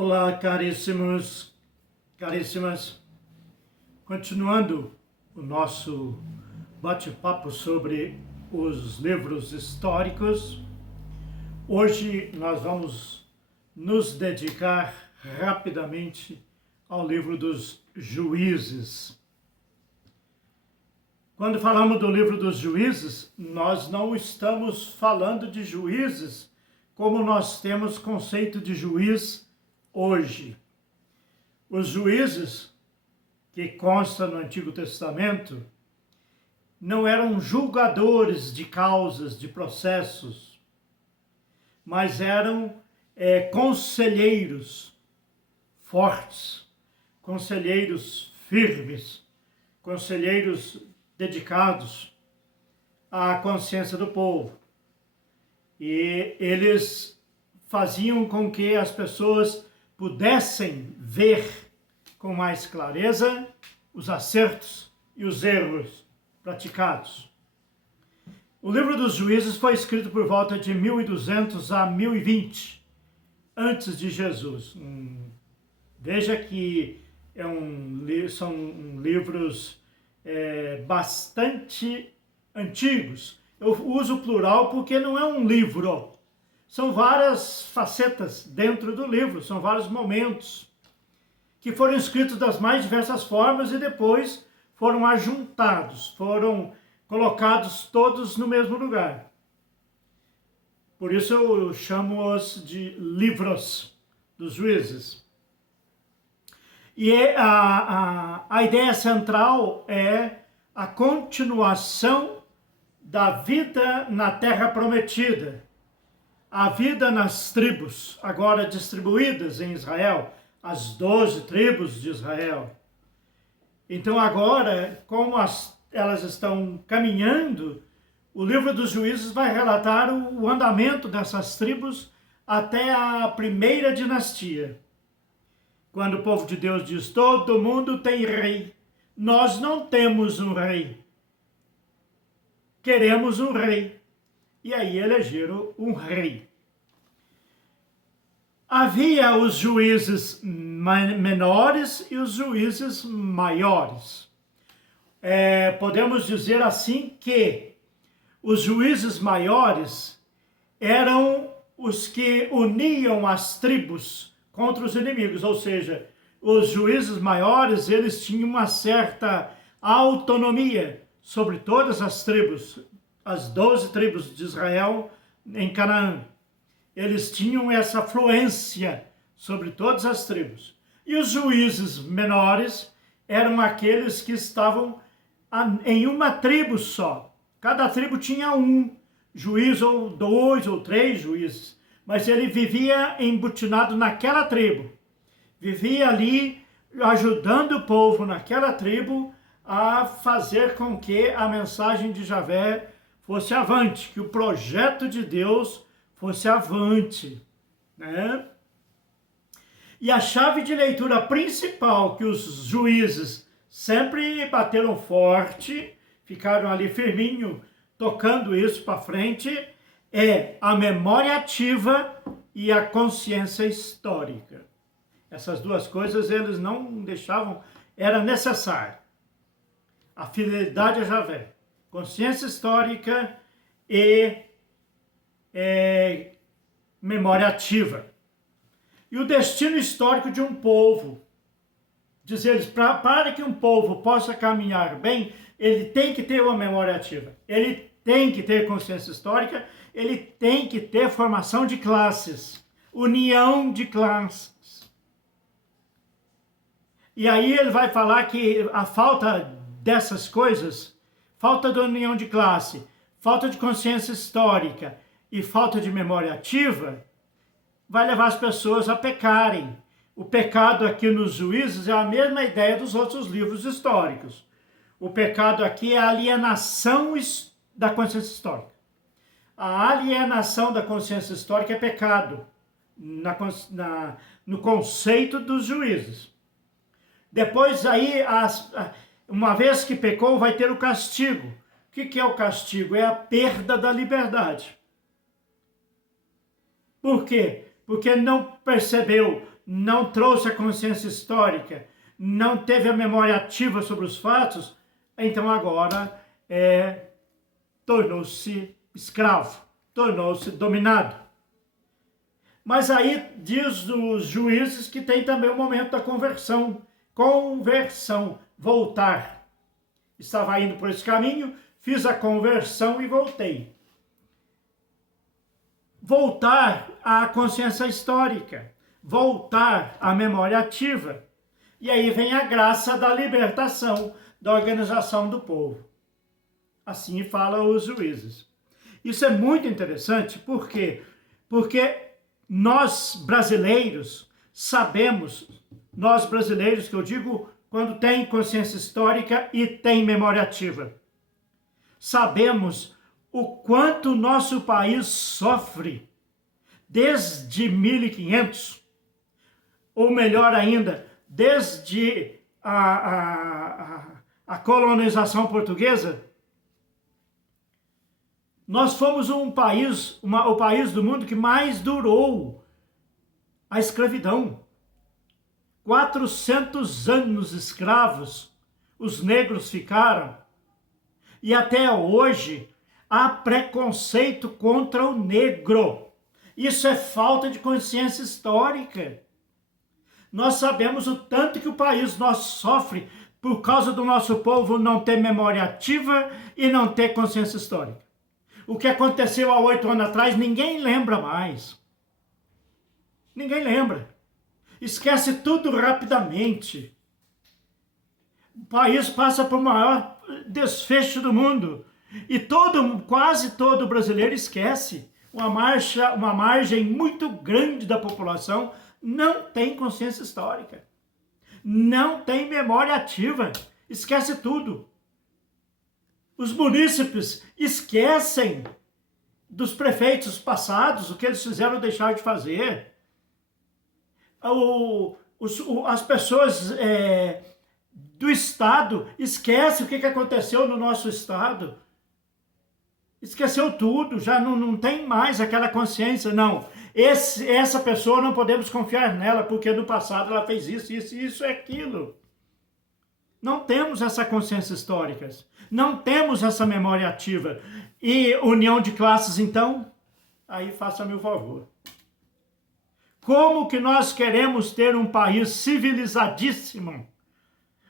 Olá, caríssimos, caríssimas. Continuando o nosso bate-papo sobre os livros históricos, hoje nós vamos nos dedicar rapidamente ao livro dos Juízes. Quando falamos do livro dos Juízes, nós não estamos falando de juízes como nós temos conceito de juiz hoje. Os juízes que consta no Antigo Testamento não eram julgadores de causas, de processos, mas eram conselheiros fortes, conselheiros firmes, conselheiros dedicados à consciência do povo. E eles faziam com que as pessoas pudessem ver com mais clareza os acertos e os erros praticados. O livro dos Juízes foi escrito por volta de 1200 a 1020 antes de Jesus. Veja que são livros bastante antigos. Eu uso o plural porque não é um livro. São várias facetas dentro do livro, são vários momentos que foram escritos das mais diversas formas e depois foram ajuntados, foram colocados todos no mesmo lugar. Por isso eu chamo-os de livros dos juízes. E a ideia central é a continuação da vida na Terra Prometida, a vida nas tribos, agora distribuídas em Israel, as 12 tribos de Israel. Então agora, como elas estão caminhando, o livro dos Juízes vai relatar o andamento dessas tribos até a primeira dinastia. Quando o povo de Deus diz, todo mundo tem rei, nós não temos um rei, queremos um rei. E aí elegeram um rei. Havia os juízes menores e os juízes maiores. Podemos dizer assim que os juízes maiores eram os que uniam as tribos contra os inimigos, ou seja, os juízes maiores, eles tinham uma certa autonomia sobre todas as tribos, as 12 tribos de Israel em Canaã. Eles tinham essa fluência sobre todas as tribos. E os juízes menores eram aqueles que estavam em uma tribo só. Cada tribo tinha um juiz, ou 2 ou 3 juízes, mas ele vivia embutinado naquela tribo. Vivia ali ajudando o povo naquela tribo a fazer com que a mensagem de Javé fosse avante, que o projeto de Deus fosse avante, né? E a chave de leitura principal que os juízes sempre bateram forte, ficaram ali firminho, tocando isso para frente, é a memória ativa e a consciência histórica. Essas duas coisas eles não deixavam, era necessário. A fidelidade a Javé, consciência histórica e memória ativa. E o destino histórico de um povo, diz eles, para que um povo possa caminhar bem, ele tem que ter uma memória ativa, ele tem que ter consciência histórica, ele tem que ter formação de classes, união de classes. E aí ele vai falar que a falta dessas coisas, falta de união de classe, falta de consciência histórica e falta de memória ativa, vai levar as pessoas a pecarem. O pecado aqui nos Juízes é a mesma ideia dos outros livros históricos. O pecado aqui é a alienação da consciência histórica. A alienação da consciência histórica é pecado no conceito dos Juízes. Depois aí, uma vez que pecou, vai ter o castigo. O que é o castigo? É a perda da liberdade. Por quê? Porque não percebeu, não trouxe a consciência histórica, não teve a memória ativa sobre os fatos, então agora tornou-se escravo, tornou-se dominado. Mas aí diz os Juízes que tem também o momento da conversão, voltar. Estava indo por esse caminho, fiz a conversão e voltei. Voltar à consciência histórica, voltar à memória ativa. E aí vem a graça da libertação, da organização do povo. Assim fala os Juízes. Isso é muito interessante, por quê? Porque nós brasileiros sabemos, nós brasileiros que eu digo quando tem consciência histórica e tem memória ativa, sabemos o quanto o nosso país sofre desde 1500, ou melhor ainda, desde a colonização portuguesa. Nós fomos o país do mundo que mais durou a escravidão. 400 anos escravos os negros ficaram. E até hoje há preconceito contra o negro. Isso é falta de consciência histórica. Nós sabemos o tanto que o país nosso sofre por causa do nosso povo não ter memória ativa e não ter consciência histórica. O que aconteceu há 8 anos atrás, ninguém lembra mais. Ninguém lembra. Esquece tudo rapidamente. O país passa por maior desfecho do mundo. E quase todo brasileiro esquece. Uma margem muito grande da população não tem consciência histórica. Não tem memória ativa. Esquece tudo. Os munícipes esquecem dos prefeitos passados, o que eles fizeram ou deixaram de fazer. As pessoas do Estado esquecem o que aconteceu no nosso Estado. Esqueceu tudo, já não tem mais aquela consciência, não. Essa pessoa não podemos confiar nela, porque no passado ela fez isso e aquilo. Não temos essa consciência histórica, não temos essa memória ativa. E união de classes, então? Aí faça-me o favor. Como que nós queremos ter um país civilizadíssimo,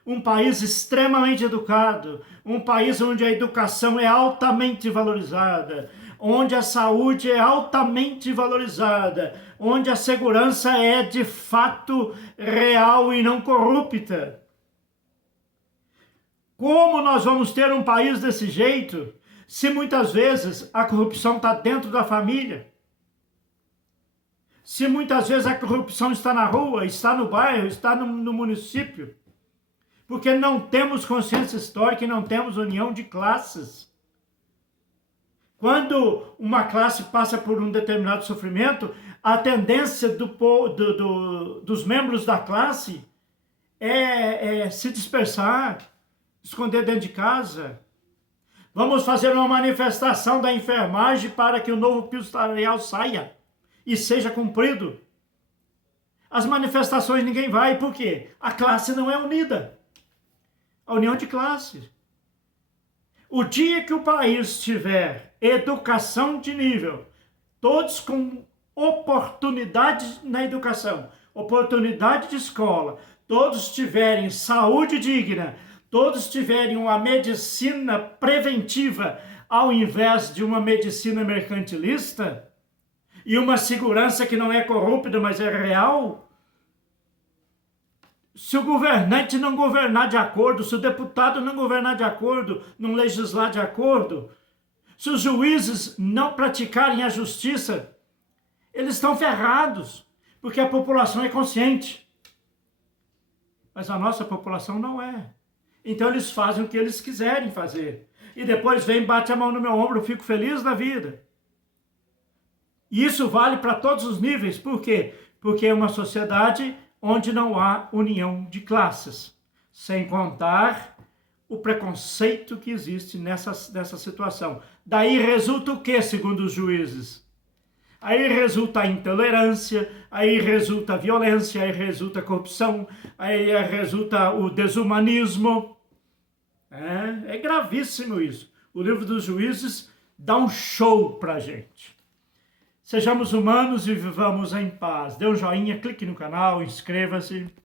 um país extremamente educado, um país onde a educação é altamente valorizada, onde a saúde é altamente valorizada, onde a segurança é de fato real e não corrupta? Como nós vamos ter um país desse jeito, se muitas vezes a corrupção está dentro da família? Se muitas vezes a corrupção está na rua, está no bairro, está no município? Porque não temos consciência histórica e não temos união de classes. Quando uma classe passa por um determinado sofrimento, a tendência dos membros da classe é se dispersar, esconder dentro de casa. Vamos fazer uma manifestação da enfermagem para que o novo piso salarial saia e seja cumprido. As manifestações ninguém vai, por quê? A classe não é unida. A união de classe. O dia que o país tiver educação de nível, todos com oportunidade na educação, oportunidade de escola, todos tiverem saúde digna, todos tiverem uma medicina preventiva ao invés de uma medicina mercantilista, e uma segurança que não é corrupta, mas é real. Se o governante não governar de acordo, se o deputado não governar de acordo, não legislar de acordo, se os juízes não praticarem a justiça, eles estão ferrados, porque a população é consciente. Mas a nossa população não é. Então eles fazem o que eles quiserem fazer. E depois vem, bate a mão no meu ombro, eu fico feliz da vida. E isso vale para todos os níveis. Por quê? Porque é uma sociedade onde não há união de classes. Sem contar o preconceito que existe nessa situação. Daí resulta o que, segundo os juízes? aí resulta a intolerância, aí resulta a violência, aí resulta a corrupção, aí resulta o desumanismo. É gravíssimo isso. O livro dos Juízes dá um show pra gente. Sejamos humanos e vivamos em paz. Dê um joinha, clique no canal, inscreva-se.